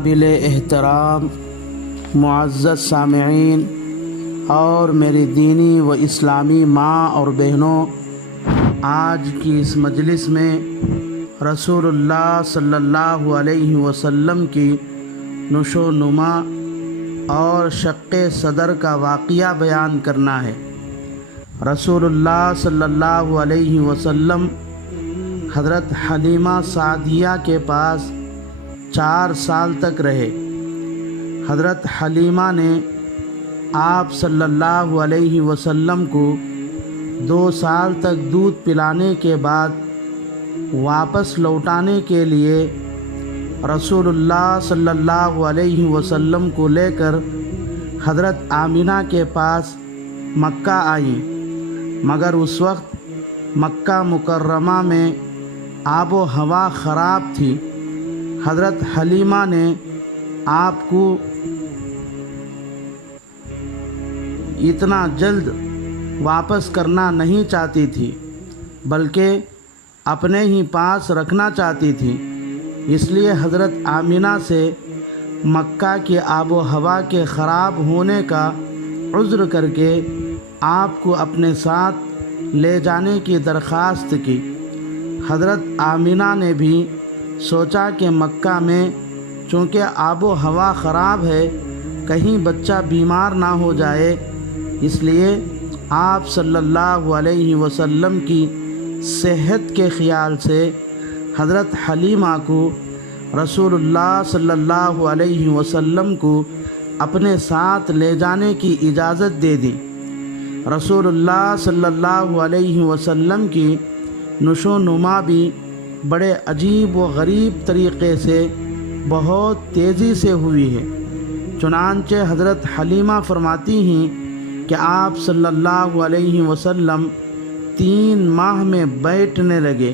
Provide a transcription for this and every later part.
قابل احترام معزز سامعین اور میری دینی و اسلامی ماں اور بہنوں، آج کی اس مجلس میں رسول اللہ صلی اللہ علیہ وسلم کی نشو و نما اور شق صدر کا واقعہ بیان کرنا ہے۔ رسول اللہ صلی اللہ علیہ وسلم حضرت حلیمہ سعدیہ کے پاس 4 سال تک رہے۔ حضرت حلیمہ نے آپ صلی اللہ علیہ وسلم کو 2 سال تک دودھ پلانے کے بعد واپس لوٹانے کے لیے رسول اللہ صلی اللہ علیہ وسلم کو لے کر حضرت آمنہ کے پاس مکہ آئیں، مگر اس وقت مکہ مکرمہ میں آب و ہوا خراب تھی۔ حضرت حلیمہ نے آپ کو اتنا جلد واپس کرنا نہیں چاہتی تھی، بلکہ اپنے ہی پاس رکھنا چاہتی تھی۔ اس لیے حضرت آمنہ سے مکہ کی آب و ہوا کے خراب ہونے کا عذر کر کے آپ کو اپنے ساتھ لے جانے کی درخواست کی۔ حضرت آمنہ نے بھی سوچا کہ مکہ میں چونکہ آب و ہوا خراب ہے، کہیں بچہ بیمار نہ ہو جائے، اس لیے آپ صلی اللہ علیہ وسلم کی صحت کے خیال سے حضرت حلیمہ کو رسول اللہ صلی اللہ علیہ وسلم کو اپنے ساتھ لے جانے کی اجازت دے دی۔ رسول اللہ صلی اللہ علیہ وسلم کی نشو و نما بھی بڑے عجیب و غریب طریقے سے بہت تیزی سے ہوئی ہے۔ چنانچہ حضرت حلیمہ فرماتی ہیں کہ آپ صلی اللہ علیہ وسلم 3 ماہ میں بیٹھنے لگے۔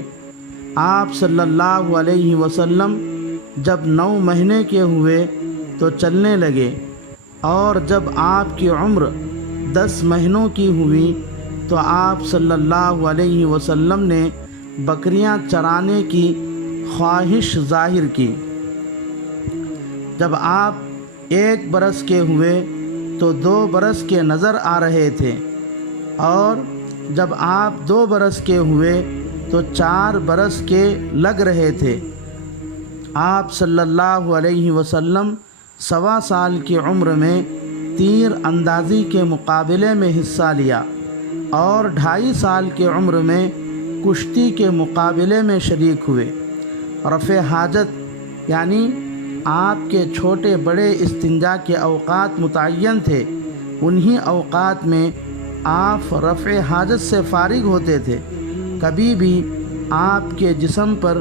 آپ صلی اللہ علیہ وسلم جب 9 مہینے کے ہوئے تو چلنے لگے، اور جب آپ کی عمر 10 مہینوں کی ہوئی تو آپ صلی اللہ علیہ وسلم نے بکریاں چرانے کی خواہش ظاہر کی۔ جب آپ 1 برس کے ہوئے تو 2 برس کے نظر آ رہے تھے، اور جب آپ 2 برس کے ہوئے تو 4 برس کے لگ رہے تھے۔ آپ صلی اللہ علیہ وسلم 1.25 سال کی عمر میں تیر اندازی کے مقابلے میں حصہ لیا، اور 2.5 سال کی عمر میں کشتی کے مقابلے میں شریک ہوئے۔ رفع حاجت یعنی آپ کے چھوٹے بڑے استنجا کے اوقات متعین تھے، انہی اوقات میں آپ رفع حاجت سے فارغ ہوتے تھے۔ کبھی بھی آپ کے جسم پر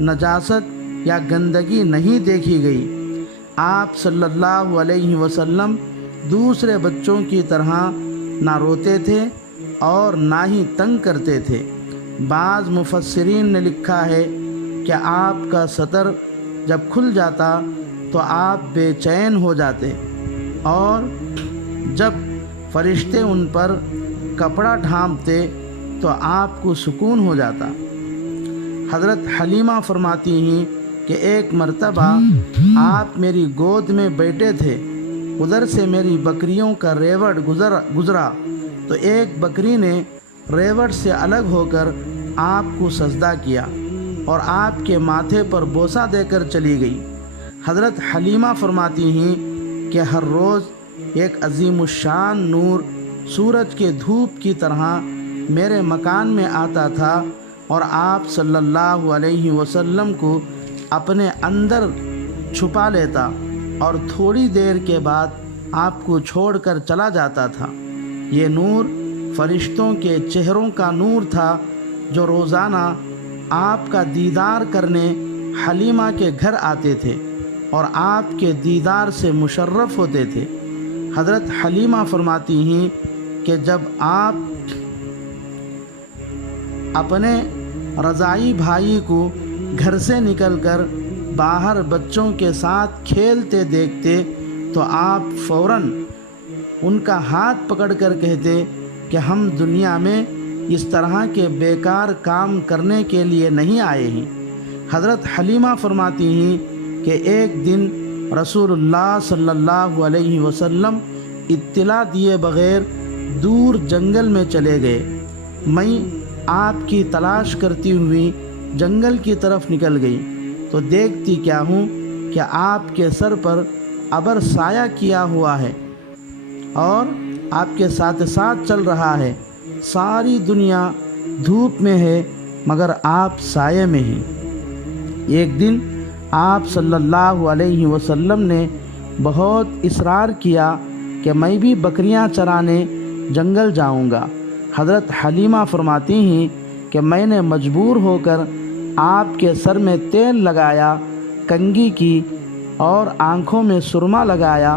نجاست یا گندگی نہیں دیکھی گئی۔ آپ صلی اللہ علیہ وسلم دوسرے بچوں کی طرح نہ روتے تھے اور نہ ہی تنگ کرتے تھے۔ بعض مفسرین نے لکھا ہے کہ آپ کا سطر جب کھل جاتا تو آپ بے چین ہو جاتے، اور جب فرشتے ان پر کپڑا ڈھانپتے تو آپ کو سکون ہو جاتا۔ حضرت حلیمہ فرماتی ہیں کہ ایک مرتبہ آپ میری گود میں بیٹھے تھے، ادھر سے میری بکریوں کا ریوڑ گزرا تو ایک بکری نے ریوڑ سے الگ ہو کر آپ کو سجدہ کیا اور آپ کے ماتھے پر بوسہ دے کر چلی گئی۔ حضرت حلیمہ فرماتی ہیں کہ ہر روز ایک عظیم الشان نور سورج کے دھوپ کی طرح میرے مکان میں آتا تھا، اور آپ صلی اللہ علیہ وسلم کو اپنے اندر چھپا لیتا، اور تھوڑی دیر کے بعد آپ کو چھوڑ کر چلا جاتا تھا۔ یہ نور فرشتوں کے چہروں کا نور تھا جو روزانہ آپ کا دیدار کرنے حلیمہ کے گھر آتے تھے اور آپ کے دیدار سے مشرف ہوتے تھے۔ حضرت حلیمہ فرماتی ہیں کہ جب آپ اپنے رضاعی بھائی کو گھر سے نکل کر باہر بچوں کے ساتھ کھیلتے دیکھتے تو آپ فوراً ان کا ہاتھ پکڑ کر کہتے کہ ہم دنیا میں اس طرح کے بیکار کام کرنے کے لیے نہیں آئے ہیں۔ حضرت حلیمہ فرماتی ہیں کہ ایک دن رسول اللہ صلی اللہ علیہ وسلم اطلاع دیے بغیر دور جنگل میں چلے گئے۔ میں آپ کی تلاش کرتی ہوئی جنگل کی طرف نکل گئی تو دیکھتی کیا ہوں کہ آپ کے سر پر ابر سایہ کیا ہوا ہے اور آپ کے ساتھ ساتھ چل رہا ہے۔ ساری دنیا دھوپ میں ہے مگر آپ سائے میں ہیں۔ ایک دن آپ صلی اللہ علیہ وسلم نے بہت اصرار کیا کہ میں بھی بکریاں چرانے جنگل جاؤں گا۔ حضرت حلیمہ فرماتی ہیں کہ میں نے مجبور ہو کر آپ کے سر میں تیل لگایا، کنگھی کی اور آنکھوں میں سرما لگایا،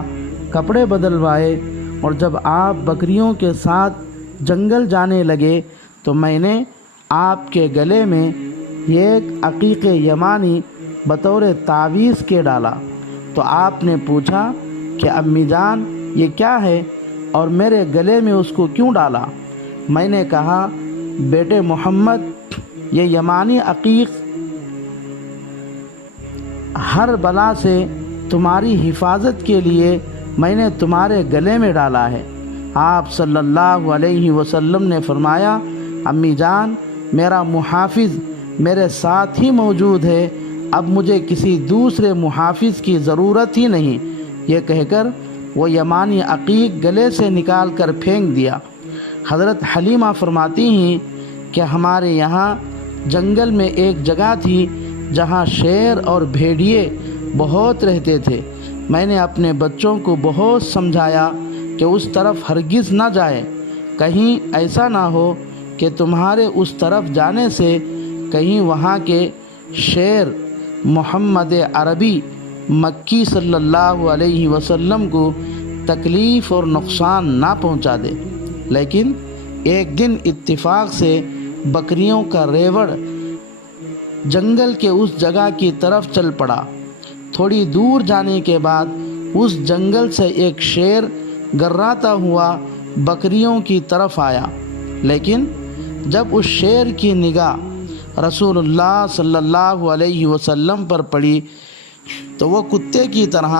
کپڑے بدلوائے، اور جب آپ بکریوں کے ساتھ جنگل جانے لگے تو میں نے آپ کے گلے میں ایک عقیق یمانی بطور تعویذ کے ڈالا تو آپ نے پوچھا کہ امی جان یہ کیا ہے اور میرے گلے میں اس کو کیوں ڈالا؟ میں نے کہا بیٹے محمد، یہ یمانی عقیق ہر بلا سے تمہاری حفاظت کے لیے میں نے تمہارے گلے میں ڈالا ہے۔ آپ صلی اللہ علیہ وسلم نے فرمایا امی جان، میرا محافظ میرے ساتھ ہی موجود ہے، اب مجھے کسی دوسرے محافظ کی ضرورت ہی نہیں۔ یہ کہہ کر وہ یمانی عقیق گلے سے نکال کر پھینک دیا۔ حضرت حلیمہ فرماتی ہیں کہ ہمارے یہاں جنگل میں ایک جگہ تھی جہاں شیر اور بھیڑیے بہت رہتے تھے۔ میں نے اپنے بچوں کو بہت سمجھایا کہ اس طرف ہرگز نہ جائے، کہیں ایسا نہ ہو کہ تمہارے اس طرف جانے سے کہیں وہاں کے شیر محمد عربی مکی صلی اللہ علیہ وسلم کو تکلیف اور نقصان نہ پہنچا دے۔ لیکن ایک دن اتفاق سے بکریوں کا ریوڑ جنگل کے اس جگہ کی طرف چل پڑا۔ تھوڑی دور جانے کے بعد اس جنگل سے ایک شیر گراتا ہوا بکریوں کی طرف آیا، لیکن جب اس شیر کی نگاہ رسول اللہ صلی اللہ علیہ وسلم پر پڑی تو وہ کتے کی طرح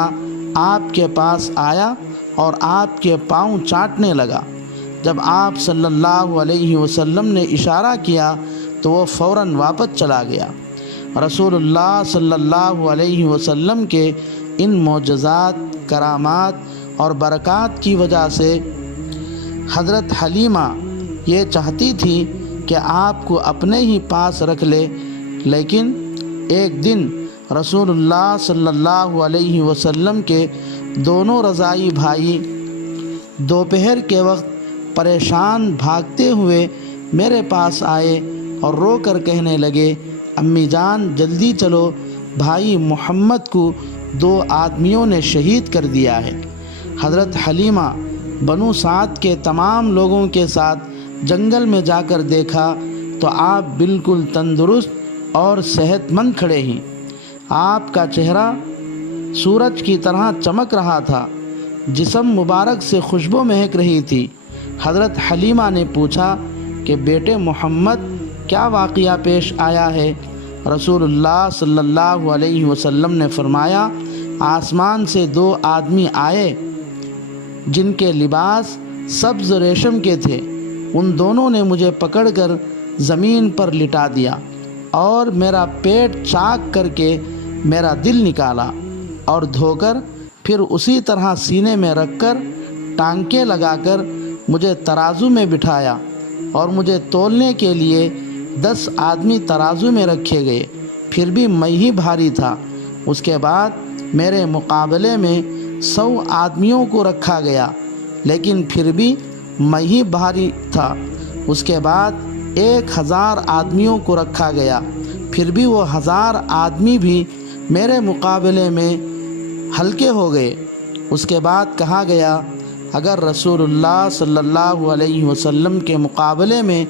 آپ کے پاس آیا اور آپ کے پاؤں چاٹنے لگا۔ جب آپ صلی اللہ علیہ وسلم نے اشارہ کیا تو وہ فوراً واپس چلا گیا۔ رسول اللہ صلی اللہ علیہ وسلم کے ان معجزات، کرامات اور برکات کی وجہ سے حضرت حلیمہ یہ چاہتی تھی کہ آپ کو اپنے ہی پاس رکھ لے، لیکن ایک دن رسول اللہ صلی اللہ علیہ وسلم کے دونوں رضاعی بھائی دوپہر کے وقت پریشان بھاگتے ہوئے میرے پاس آئے اور رو کر کہنے لگے امی جان جلدی چلو، بھائی محمد کو 2 آدمیوں نے شہید کر دیا ہے۔ حضرت حلیمہ بنو سعد کے تمام لوگوں کے ساتھ جنگل میں جا کر دیکھا تو آپ بالکل تندرست اور صحت مند کھڑے ہیں۔ آپ کا چہرہ سورج کی طرح چمک رہا تھا، جسم مبارک سے خوشبو مہک رہی تھی۔ حضرت حلیمہ نے پوچھا کہ بیٹے محمد کیا واقعہ پیش آیا ہے؟ رسول اللہ صلی اللہ علیہ وسلم نے فرمایا آسمان سے 2 آدمی آئے جن کے لباس سبز ریشم کے تھے، ان دونوں نے مجھے پکڑ کر زمین پر لٹا دیا اور میرا پیٹ چاک کر کے میرا دل نکالا اور دھو کر پھر اسی طرح سینے میں رکھ کر ٹانکے لگا کر مجھے ترازو میں بٹھایا اور مجھے تولنے کے لیے 10 آدمی ترازو میں رکھے گئے، پھر بھی میں ہی بھاری تھا۔ اس کے بعد میرے مقابلے میں 100 آدمیوں کو رکھا گیا، لیکن پھر بھی میں ہی بھاری تھا۔ اس کے بعد 1000 آدمیوں کو رکھا گیا، پھر بھی وہ 1000 آدمی بھی میرے مقابلے میں ہلکے ہو گئے۔ اس کے بعد کہا گیا اگر رسول اللہ صلی اللہ علیہ وسلم کے مقابلے میں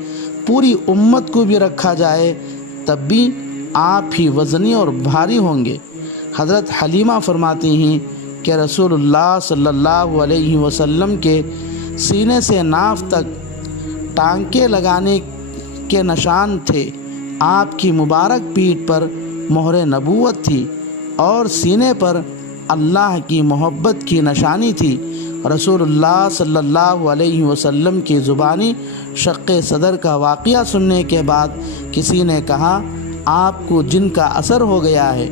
پوری امت کو بھی رکھا جائے تب بھی آپ ہی وزنی اور بھاری ہوں گے۔ حضرت حلیمہ فرماتی ہیں کہ رسول اللہ صلی اللہ علیہ وسلم کے سینے سے ناف تک ٹانکے لگانے کے نشان تھے۔ آپ کی مبارک پیٹھ پر مہر نبوت تھی اور سینے پر اللہ کی محبت کی نشانی تھی۔ رسول اللہ صلی اللہ علیہ وسلم کی زبانی شق صدر کا واقعہ سننے کے بعد کسی نے کہا آپ کو جن کا اثر ہو گیا ہے،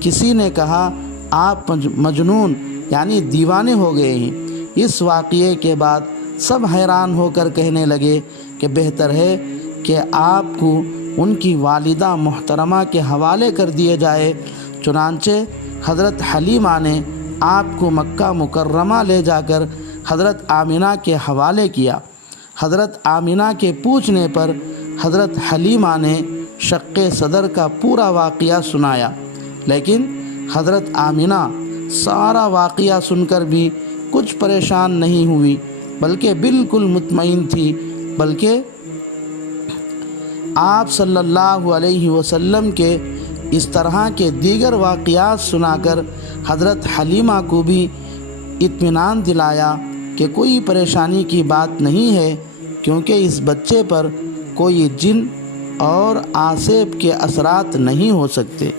کسی نے کہا آپ مجنون یعنی دیوانے ہو گئے ہیں۔ اس واقعے کے بعد سب حیران ہو کر کہنے لگے کہ بہتر ہے کہ آپ کو ان کی والدہ محترمہ کے حوالے کر دیے جائے۔ چنانچہ حضرت حلیمہ نے آپ کو مکہ مکرمہ لے جا کر حضرت آمنہ کے حوالے کیا۔ حضرت آمنہ کے پوچھنے پر حضرت حلیمہ نے شق صدر کا پورا واقعہ سنایا، لیکن حضرت آمنہ سارا واقعہ سن کر بھی کچھ پریشان نہیں ہوئی، بلکہ بالکل مطمئن تھی۔ بلکہ آپ صلی اللہ علیہ وسلم کے اس طرح کے دیگر واقعات سنا کر حضرت حلیمہ کو بھی اطمینان دلایا کہ کوئی پریشانی کی بات نہیں ہے، کیونکہ اس بچے پر کوئی جن اور آسیب کے اثرات نہیں ہو سکتے۔